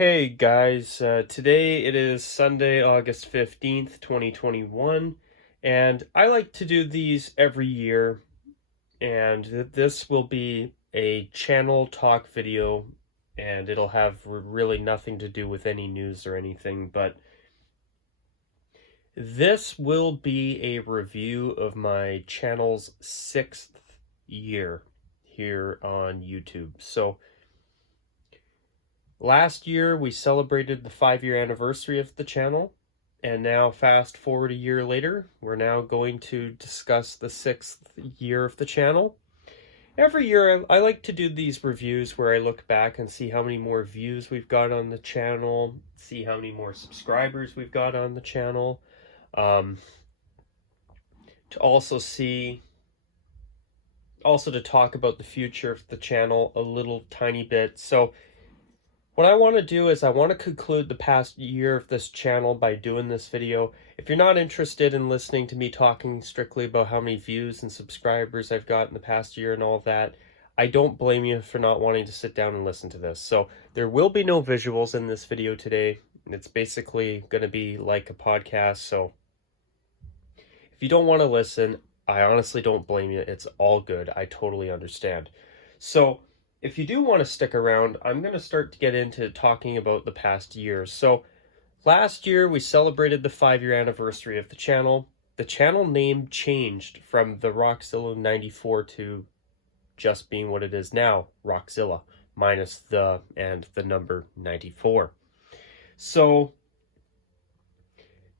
Hey guys, today it is Sunday, August 15th, 2021, and I like to do these every year, and this will be a channel talk video, and it'll have really nothing to do with any news or anything, but this will be a review of my channel's 6th year here on YouTube. So, last year, we celebrated the 5-year anniversary of the channel, and now, fast forward a year later, we're now going to discuss the 6th year of the channel. Every year, I like to do these reviews where I look back and see how many more views we've got on the channel, see how many more subscribers we've got on the channel, to also to talk about the future of the channel a little tiny bit. So, what I want to do is I want to conclude the past year of this channel by doing this video. If you're not interested in listening to me talking strictly about how many views and subscribers I've got in the past year and all that, I don't blame you for not wanting to sit down and listen to this. So there will be no visuals in this video today. It's basically going to be like a podcast. So if you don't want to listen, I honestly don't blame you. It's all good. I totally understand. So if you do want to stick around, I'm going to start to get into talking about the past year. So, last year we celebrated the 5-year anniversary of the channel. The channel name changed from the Rockzilla 94 to just being what it is now, Rockzilla, minus the and the number 94. So,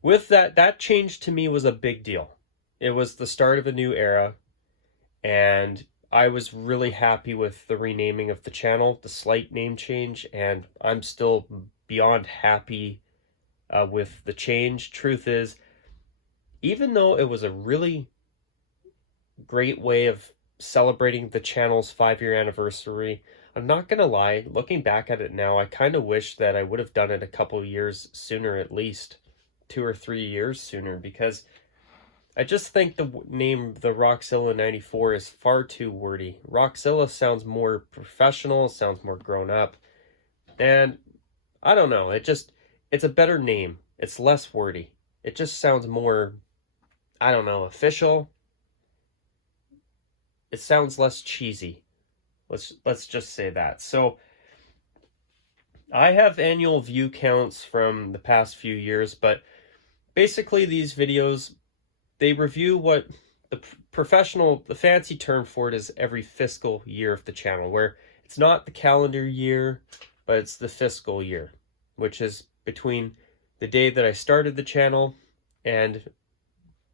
with that change to me was a big deal. It was the start of a new era, and I was really happy with the renaming of the channel, the slight name change, and I'm still beyond happy with the change. Truth is, even though it was a really great way of celebrating the channel's 5-year anniversary, I'm not gonna lie, looking back at it now, I kind of wish that I would have done it a couple years sooner, at least 2 or 3 years sooner, because I just think the name, the Rockzilla 94, is far too wordy. Rockzilla sounds more professional, sounds more grown up, and I don't know, it's a better name. It's less wordy. It just sounds more, I don't know, official. It sounds less cheesy. Let's just say that. So, I have annual view counts from the past few years, but basically these videos, they review what the fancy term for it is every fiscal year of the channel, where it's not the calendar year, but it's the fiscal year, which is between the day that I started the channel and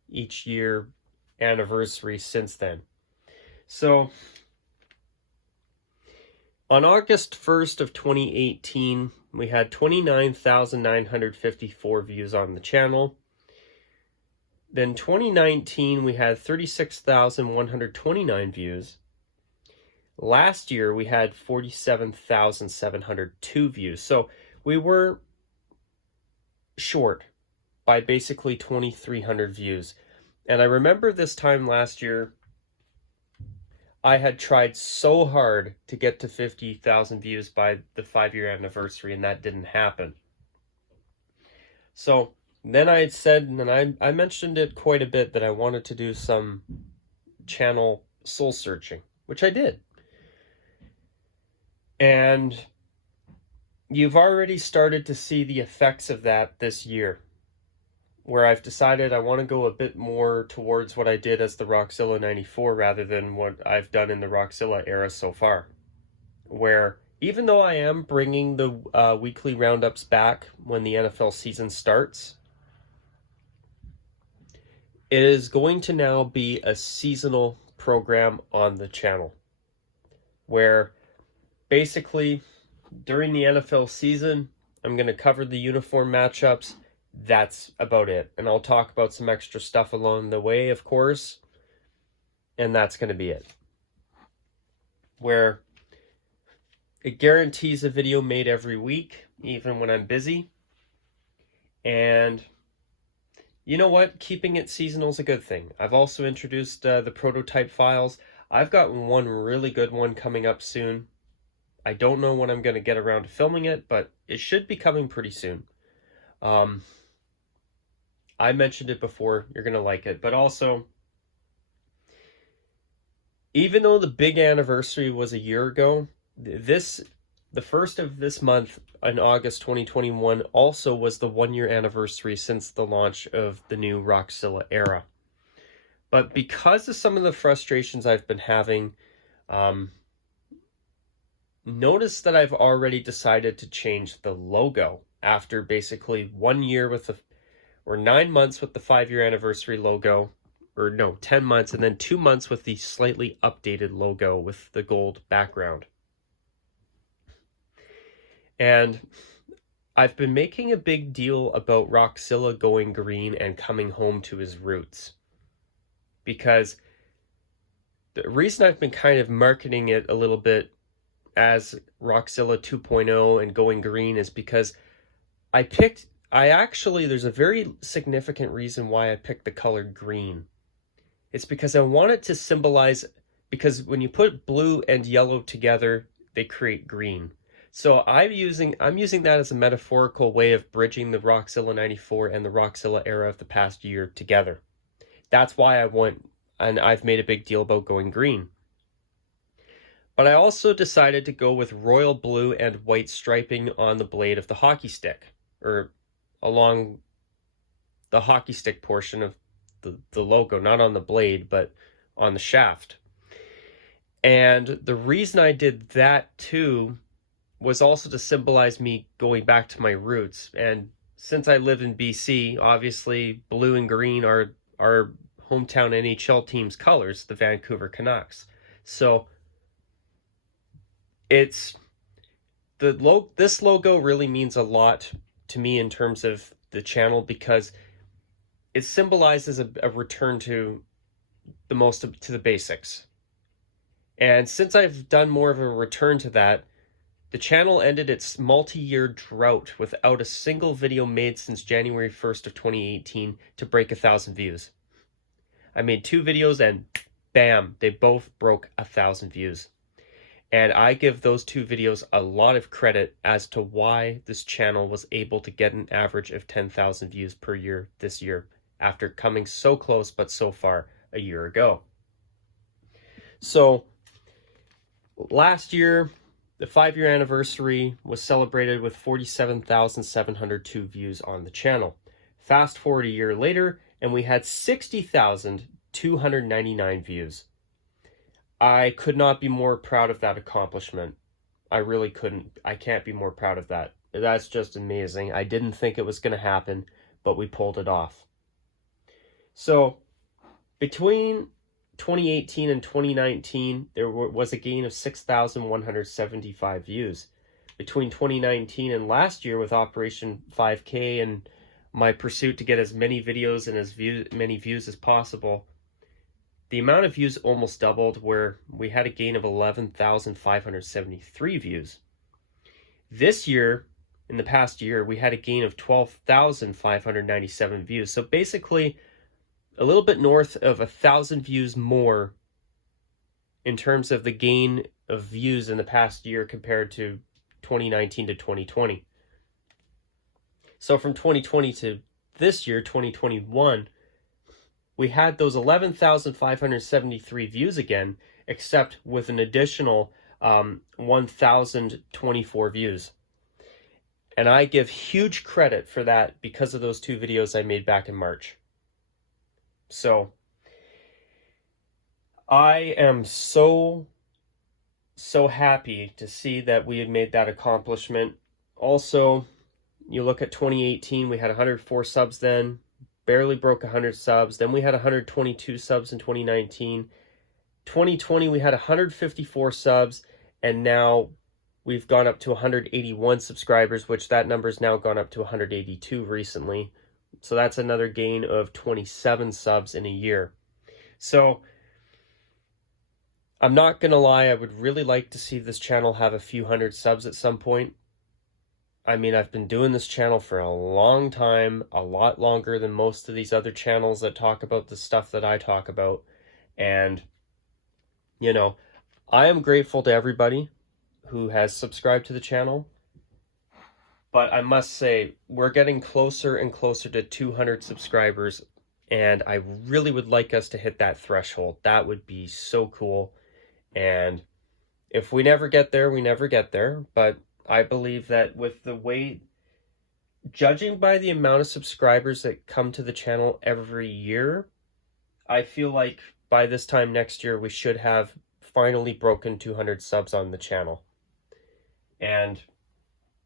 each year anniversary since then. So, on August 1st of 2018, we had 29,954 views on the channel. Then 2019, we had 36,129 views. Last year, we had 47,702 views. So we were short by basically 2,300 views. And I remember this time last year, I had tried so hard to get to 50,000 views by the 5-year anniversary, and that didn't happen. So then I had said, and I mentioned it quite a bit, that I wanted to do some channel soul searching, which I did. And you've already started to see the effects of that this year, where I've decided I want to go a bit more towards what I did as the Rockzilla 94 rather than what I've done in the Rockzilla era so far. Where, even though I am bringing the weekly roundups back when the NFL season starts, it is going to now be a seasonal program on the channel, where basically during the NFL season, I'm going to cover the uniform matchups. That's about it. And I'll talk about some extra stuff along the way, of course. And that's going to be it. Where it guarantees a video made every week, even when I'm busy. And you know what? Keeping it seasonal is a good thing. I've also introduced the prototype files. I've got one really good one coming up soon. I don't know when I'm going to get around to filming it, but it should be coming pretty soon. I mentioned it before, you're going to like it, but also, even though the big anniversary was a year ago, the first of this month in August 2021 also was the 1-year anniversary since the launch of the new Rockzilla era. But because of some of the frustrations I've been having, notice that I've already decided to change the logo after basically 1 year with or 9 months with the 5-year anniversary logo, or no, 10 months, and then 2 months with the slightly updated logo with the gold background. And I've been making a big deal about Rockzilla going green and coming home to his roots, because the reason I've been kind of marketing it a little bit as Rockzilla 2.0 and going green is because there's a very significant reason why I picked the color green. It's because I want it to symbolize, because when you put blue and yellow together, they create green. So I'm using that as a metaphorical way of bridging the Rockzilla 94 and the Rockzilla era of the past year together. That's why I've made a big deal about going green. But I also decided to go with royal blue and white striping on the blade of the hockey stick, or along the hockey stick portion of the logo, not on the blade, but on the shaft. And the reason I did that too was also to symbolize me going back to my roots. And since I live in BC, obviously blue and green are our hometown NHL team's colors, the Vancouver Canucks. So this logo really means a lot to me in terms of the channel, because it symbolizes a return to the basics. And since I've done more of a return to that, the channel ended its multi-year drought without a single video made since January 1st of 2018 to break 1,000 views. I made 2 videos and bam, they both broke 1,000 views. And I give those 2 videos a lot of credit as to why this channel was able to get an average of 10,000 views per year this year, after coming so close but so far a year ago. So last year, the 5-year anniversary was celebrated with 47,702 views on the channel. Fast forward a year later, and we had 60,299 views. I could not be more proud of that accomplishment. I really couldn't. I can't be more proud of that. That's just amazing. I didn't think it was going to happen, but we pulled it off. So between 2018 and 2019, there was a gain of 6,175 views. Between 2019 and last year, with Operation 5K and my pursuit to get as many videos and many views as possible, the amount of views almost doubled, where we had a gain of 11,573 views. This year, in the past year, we had a gain of 12,597 views. So basically, a little bit north of 1,000 views more in terms of the gain of views in the past year compared to 2019 to 2020. So from 2020 to this year, 2021, we had those 11,573 views again, except with an additional 1,024 views. And I give huge credit for that because of those 2 videos I made back in March. So I am so happy to see that we had made that accomplishment. Also, you look at 2018, we had 104 subs then, barely broke 100 subs. Then we had 122 subs in 2019. 2020, we had 154 subs, and now we've gone up to 181 subscribers, which that number's now gone up to 182 recently. So that's another gain of 27 subs in a year. So I'm not going to lie, I would really like to see this channel have a few hundred subs at some point. I mean, I've been doing this channel for a long time, a lot longer than most of these other channels that talk about the stuff that I talk about. And, you know, I am grateful to everybody who has subscribed to the channel. But I must say, we're getting closer and closer to 200 subscribers, and I really would like us to hit that threshold. That would be so cool. And if we never get there, we never get there. But I believe that with the way, judging by the amount of subscribers that come to the channel every year, I feel like by this time next year, we should have finally broken 200 subs on the channel. And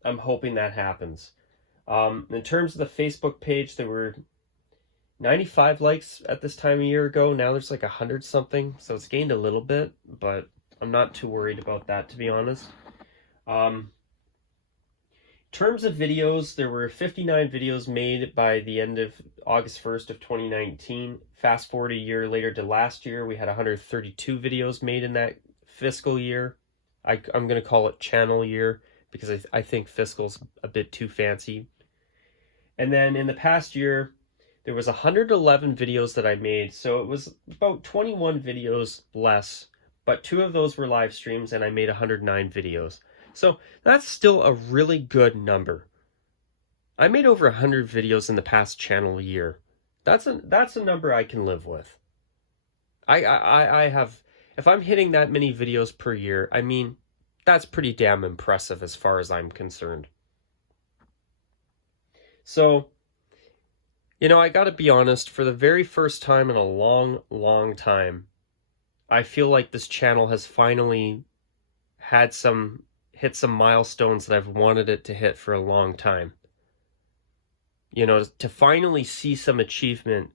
I'm hoping that happens. In terms of the Facebook page, there were 95 likes at this time a year ago. Now there's like 100 something, so it's gained a little bit, but I'm not too worried about that, to be honest. In terms of videos, there were 59 videos made by the end of August 1st of 2019. Fast forward a year later to last year, we had 132 videos made in that fiscal year. I'm going to call it channel year, because I think fiscal's a bit too fancy. And then in the past year, there was 111 videos that I made, so it was about 21 videos less, but 2 of those were live streams, and I made 109 videos. So that's still a really good number. I made over 100 videos in the past channel year. That's a number I can live with. I have, if I'm hitting that many videos per year, I mean, that's pretty damn impressive as far as I'm concerned. So, you know, I gotta be honest, for the very first time in a long, long time, I feel like this channel has finally hit some milestones that I've wanted it to hit for a long time. You know, to finally see some achievement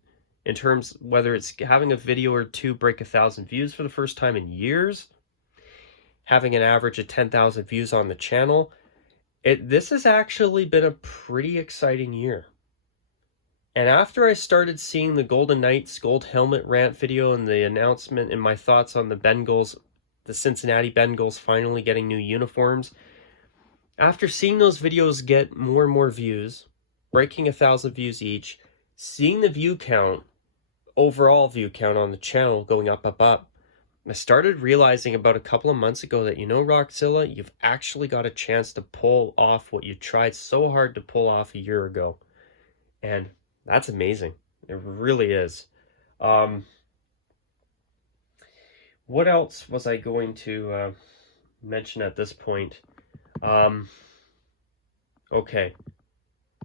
in terms, whether it's having a video or 2 break 1,000 views for the first time in years, having an average of 10,000 views on the channel. This has actually been a pretty exciting year. And after I started seeing the Golden Knights gold helmet rant video and the announcement and my thoughts on the Bengals, the Cincinnati Bengals finally getting new uniforms, after seeing those videos get more and more views, breaking 1,000 views each, seeing the view count, overall view count on the channel going up, I started realizing about a couple of months ago that, you know, Rockzilla, you've actually got a chance to pull off what you tried so hard to pull off a year ago. And that's amazing. It really is. What else was I going to mention at this point? Okay.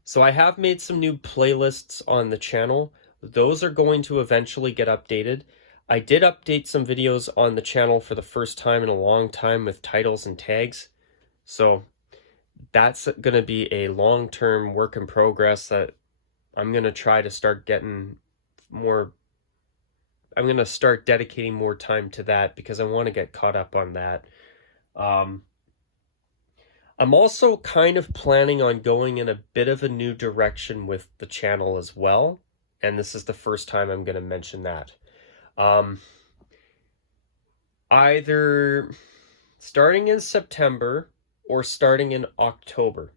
So I have made some new playlists on the channel. Those are going to eventually get updated. I did update some videos on the channel for the first time in a long time with titles and tags. So that's going to be a long-term work in progress that I'm going to try to start getting more. I'm going to start dedicating more time to that because I want to get caught up on that. I'm also kind of planning on going in a bit of a new direction with the channel as well. And this is the first time I'm going to mention that. Either starting in September or starting in October,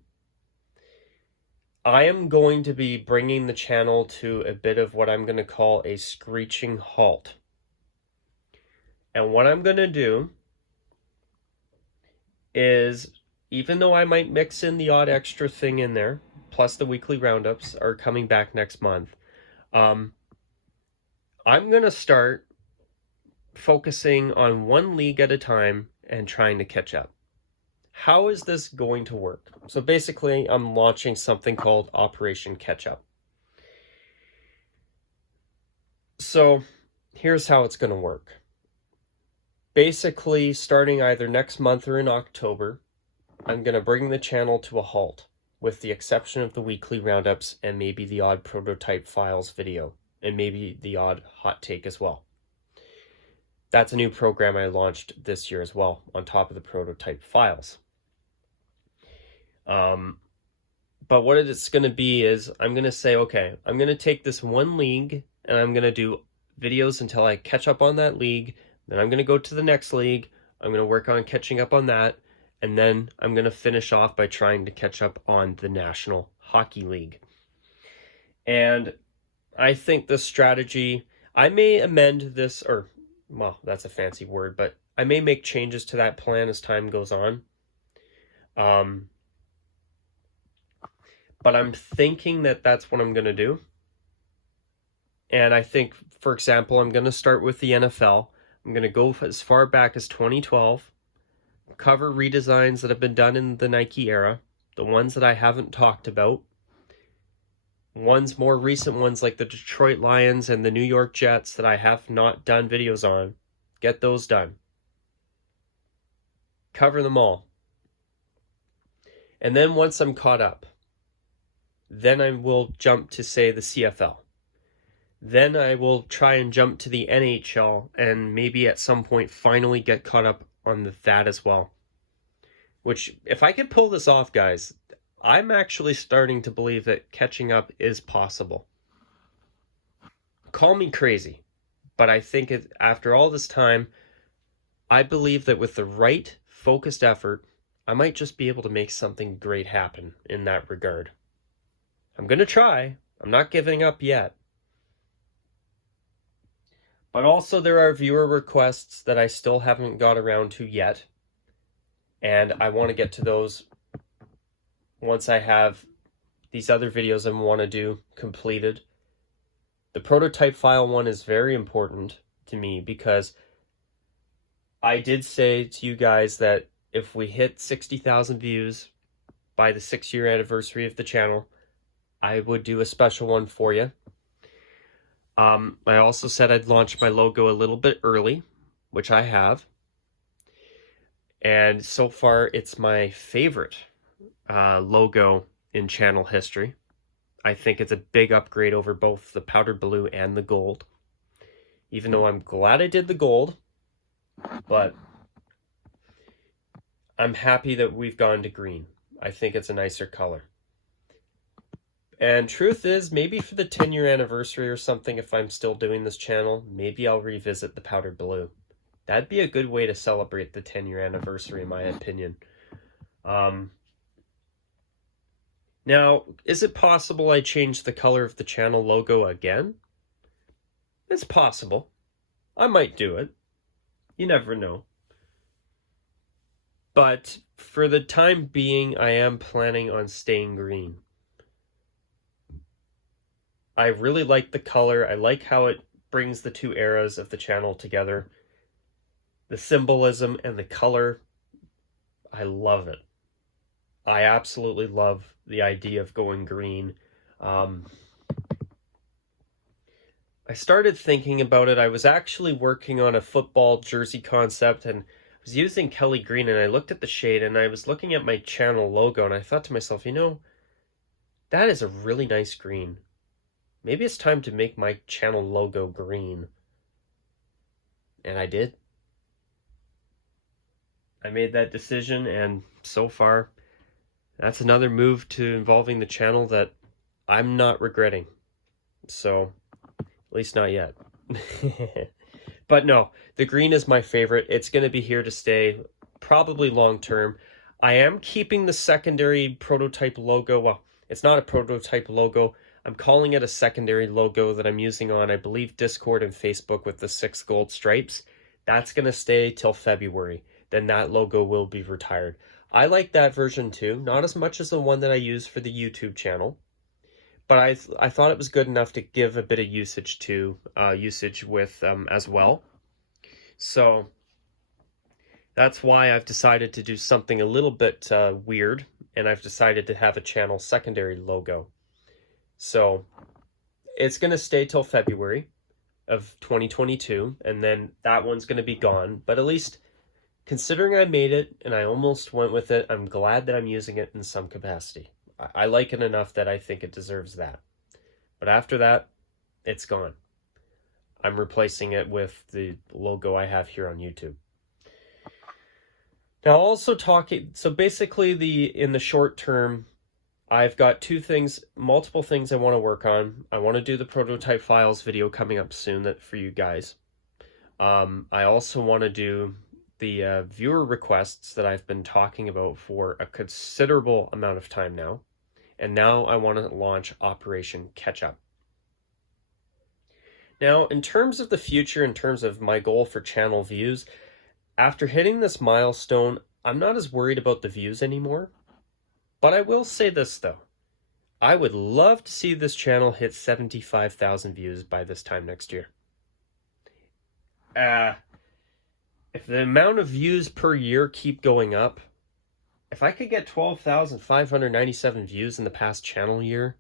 I am going to be bringing the channel to a bit of what I'm going to call a screeching halt. And what I'm going to do is, even though I might mix in the odd extra thing in there, plus the weekly roundups are coming back next month, I'm going to start focusing on one league at a time and trying to catch up. How is this going to work? So basically, I'm launching something called Operation Catch Up. So here's how it's going to work. Basically, starting either next month or in October, I'm going to bring the channel to a halt, with the exception of the weekly roundups and maybe the odd prototype files video, and maybe the odd hot take as well. That's a new program I launched this year as well, on top of the prototype files. But what it's going to be is, I'm going to say, okay, I'm going to take this one league and I'm going to do videos until I catch up on that league. Then I'm going to go to the next league. I'm going to work on catching up on that. And then I'm going to finish off by trying to catch up on the National Hockey League. And I think this strategy, I may amend this, or, well, that's a fancy word, but I may make changes to that plan as time goes on. But I'm thinking that that's what I'm going to do. And I think, for example, I'm going to start with the NFL. I'm going to go as far back as 2012, cover redesigns that have been done in the Nike era, the ones that I haven't talked about, more recent ones like the Detroit Lions and the New York Jets that I have not done videos on. Get those done. Cover them all. And then once I'm caught up, then I will jump to, say, the CFL. Then I will try and jump to the NHL and maybe at some point finally get caught up on that as well. Which, if I could pull this off, guys, I'm actually starting to believe that catching up is possible. Call me crazy, but I think after all this time, I believe that with the right focused effort, I might just be able to make something great happen in that regard. I'm going to try. I'm not giving up yet. But also there are viewer requests that I still haven't got around to yet. And I want to get to those once I have these other videos I want to do completed. The prototype file one is very important to me because I did say to you guys that if we hit 60,000 views by the 6-year anniversary of the channel, I would do a special one for you. I also said I'd launch my logo a little bit early, which I have. And so far, it's my favorite logo in channel history. I think it's a big upgrade over both the powder blue and the gold. Even though I'm glad I did the gold, but I'm happy that we've gone to green. I think it's a nicer color. And truth is, maybe for the 10-year anniversary or something, if I'm still doing this channel, maybe I'll revisit the powder blue. That'd be a good way to celebrate the 10-year anniversary, in my opinion. Now, is it possible I change the color of the channel logo again? It's possible. I might do it. You never know. But for the time being, I am planning on staying green. I really like the color. I like how it brings the two eras of the channel together. The symbolism and the color, I love it. I absolutely love the idea of going green. I started thinking about it. I was actually working on a football jersey concept and I was using Kelly Green, and I looked at the shade and I was looking at my channel logo and I thought to myself, that is a really nice green. Maybe it's time to make my channel logo green. And I did. I made that decision, and so far, that's another move to involving the channel that I'm not regretting. So, at least not yet. But no, the green is my favorite. It's going to be here to stay, probably long term. I am keeping the secondary prototype logo. Well, it's not a prototype logo. I'm calling it a secondary logo that I'm using on, I believe, Discord and Facebook with the 6 gold stripes. That's going to stay till February. Then that logo will be retired. I like that version too. Not as much as the one that I use for the YouTube channel. But I thought it was good enough to give a bit of usage with as well. So that's why I've decided to do something a little bit weird. And I've decided to have a channel secondary logo. So it's going to stay till February of 2022, and then that one's going to be gone. But at least, considering I made it and I almost went with it, I'm glad that I'm using it in some capacity. I like it enough that I think it deserves that. But after that, it's gone. I'm replacing it with the logo I have here on YouTube. Now, also so basically in the short term, I've got multiple things I want to work on. I want to do the prototype files video coming up soon for you guys. I also want to do the viewer requests that I've been talking about for a considerable amount of time now. And now I want to launch Operation Catch-Up. Now, in terms of the future, in terms of my goal for channel views, after hitting this milestone, I'm not as worried about the views anymore. But I will say this, though. I would love to see this channel hit 75,000 views by this time next year. If the amount of views per year keep going up, if I could get 12,597 views in the past channel year,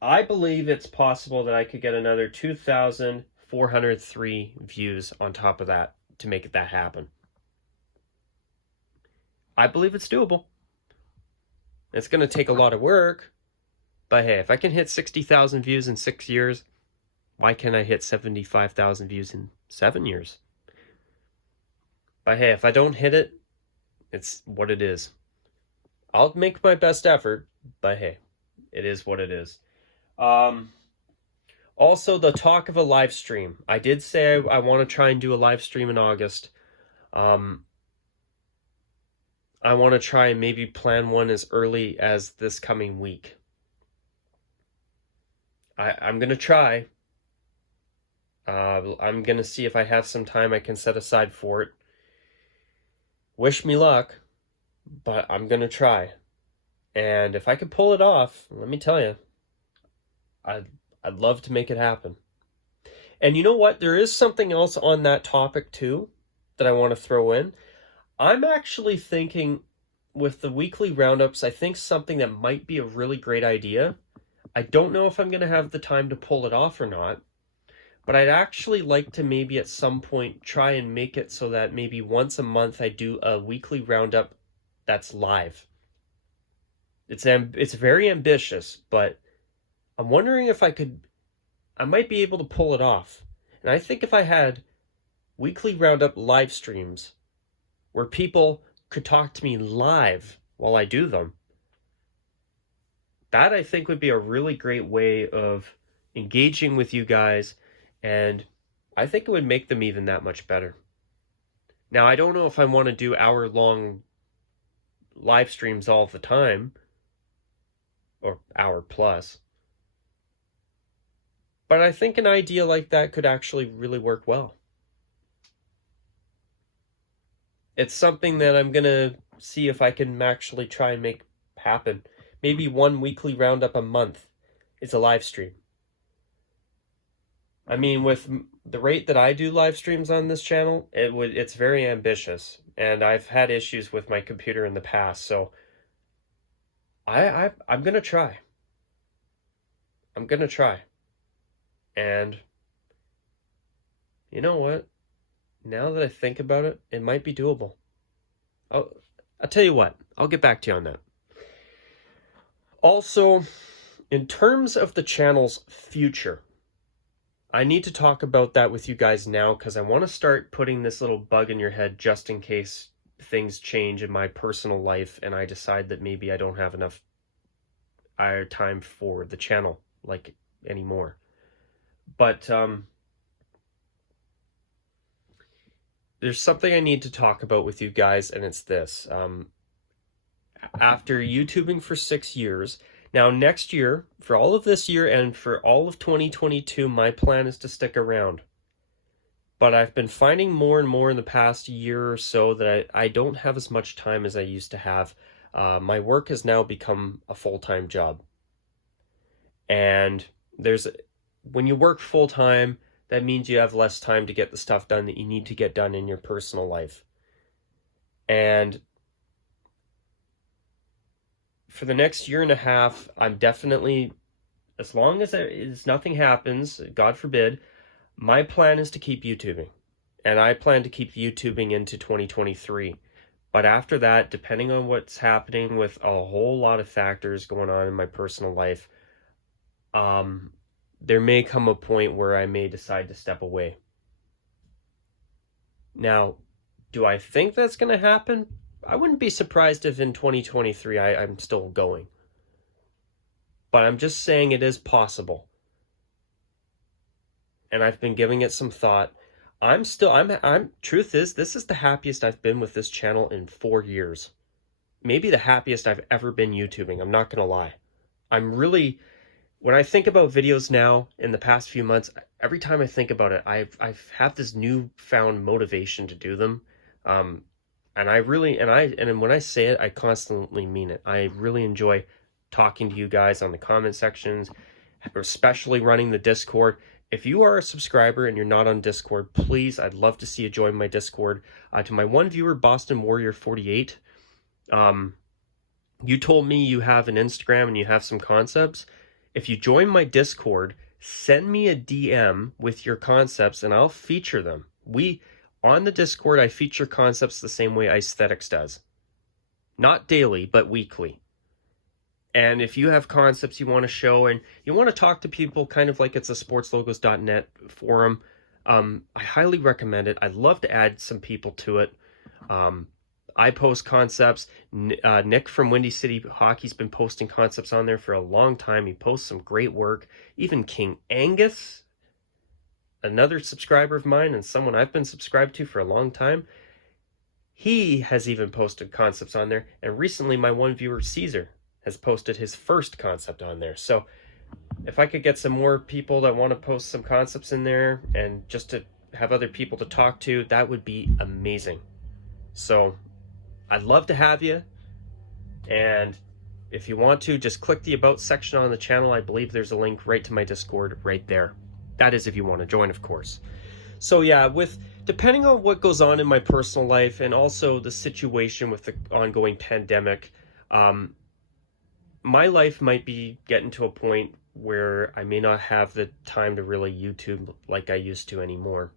I believe it's possible that I could get another 2,403 views on top of that to make that happen. I believe it's doable. It's going to take a lot of work, but hey, if I can hit 60,000 views in 6 years, why can't I hit 75,000 views in 7 years? But hey, if I don't hit it, it's what it is. I'll make my best effort, but hey, it is what it is. Also, the talk of a live stream. I did say I want to try and do a live stream in August. I want to try and maybe plan one as early as this coming week. I'm going to try. I'm going to see if I have some time I can set aside for it. Wish me luck, but I'm going to try. And if I can pull it off, let me tell you, I'd love to make it happen. And you know what? There is something else on that topic too that I want to throw in. I'm actually thinking with the weekly roundups, I think something that might be a really great idea. I don't know if I'm going to have the time to pull it off or not, but I'd actually like to maybe at some point try and make it so that maybe once a month I do a weekly roundup that's live. It's very ambitious, but I'm wondering if I might be able to pull it off. And I think if I had weekly roundup live streams where people could talk to me live while I do them, that I think would be a really great way of engaging with you guys, and I think it would make them even that much better. Now, I don't know if I want to do hour-long live streams all the time, or hour plus, but I think an idea like that could actually really work well. It's something that I'm going to see if I can actually try and make happen. Maybe one weekly roundup a month is a live stream. I mean, with the rate that I do live streams on this channel, it's very ambitious, and I've had issues with my computer in the past, so I'm going to try. I'm going to try. And you know what? Now that I think about it, it might be doable. I'll tell you what, I'll get back to you on that. Also, in terms of the channel's future, I need to talk about that with you guys now because I want to start putting this little bug in your head just in case things change in my personal life and I decide that maybe I don't have enough time for the channel like anymore. But there's something I need to talk about with you guys, and it's this. After YouTubing for 6 years, now next year, for all of this year and for all of 2022, my plan is to stick around. But I've been finding more and more in the past year or so that I don't have as much time as I used to have. My work has now become a full-time job. And when you work full-time, that means you have less time to get the stuff done that you need to get done in your personal life. And for the next year and a half, I'm definitely, as long as nothing happens, God forbid, my plan is to keep YouTubing. And I plan to keep YouTubing into 2023. But after that, depending on what's happening with a whole lot of factors going on in my personal life, there may come a point where I may decide to step away. Now, do I think that's going to happen? I wouldn't be surprised if in 2023 I'm still going. But I'm just saying it is possible. And I've been giving it some thought. Truth is, this is the happiest I've been with this channel in 4 years. Maybe the happiest I've ever been YouTubing, I'm not going to lie. When I think about videos now in the past few months, every time I think about it, I have this newfound motivation to do them. And I really, and when I say it, I constantly mean it. I really enjoy talking to you guys on the comment sections, especially running the Discord. If you are a subscriber and you're not on Discord, please, I'd love to see you join my Discord. To my one viewer, Boston Warrior 48, you told me you have an Instagram and you have some concepts. If you join my Discord, send me a DM with your concepts and I'll feature them. On the Discord, I feature concepts the same way Aesthetics does. Not daily, but weekly. And if you have concepts you want to show and you want to talk to people kind of like it's a sportslogos.net forum, I highly recommend it. I'd love to add some people to it. I post concepts. Nick from Windy City Hockey's been posting concepts on there for a long time. He posts some great work. Even King Angus, another subscriber of mine and someone I've been subscribed to for a long time, he has even posted concepts on there. And recently my one viewer, Caesar, has posted his first concept on there. So if I could get some more people that want to post some concepts in there and just to have other people to talk to, that would be amazing. So I'd love to have you. And if you want to, just click the About section on the channel. I believe there's a link right to my Discord right there. That is if you want to join, of course. So yeah, depending on what goes on in my personal life and also the situation with the ongoing pandemic, my life might be getting to a point where I may not have the time to really YouTube like I used to anymore.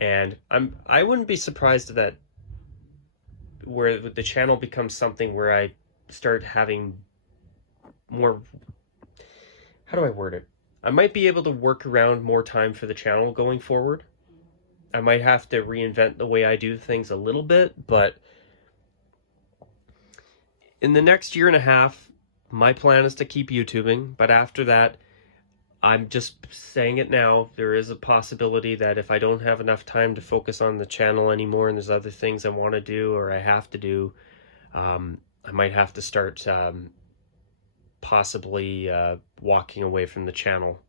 And I wouldn't be surprised that where the channel becomes something where I start having more, how do I word it? I might be able to work around more time for the channel going forward. I might have to reinvent the way I do things a little bit, but in the next year and a half, my plan is to keep YouTubing, but after that, I'm just saying it now, there is a possibility that if I don't have enough time to focus on the channel anymore and there's other things I want to do or I have to do, I might have to start possibly walking away from the channel.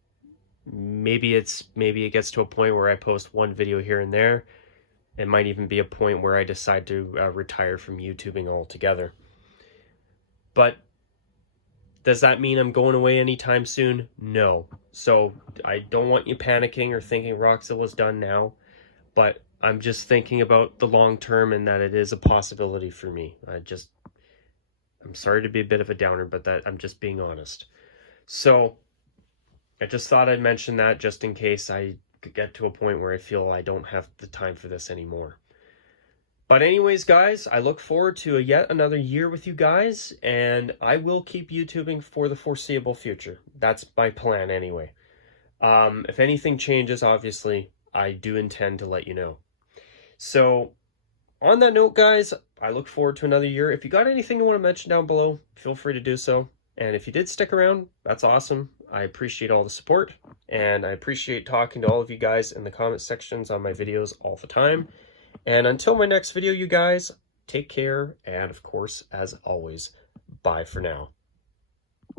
Maybe it gets to a point where I post one video here and there. It might even be a point where I decide to retire from YouTubing altogether. But does that mean I'm going away anytime soon? No. So I don't want you panicking or thinking Rockzilla's done now, but I'm just thinking about the long term and that it is a possibility for me. I'm sorry to be a bit of a downer, but that I'm just being honest. So I just thought I'd mention that just in case I could get to a point where I feel I don't have the time for this anymore. But anyways, guys, I look forward to yet another year with you guys, and I will keep YouTubing for the foreseeable future. That's my plan anyway. If anything changes, obviously, I do intend to let you know. So, on that note, guys, I look forward to another year. If you got anything you want to mention down below, feel free to do so. And if you did stick around, that's awesome. I appreciate all the support, and I appreciate talking to all of you guys in the comment sections on my videos all the time. And until my next video, you guys, take care, and of course, as always, bye for now.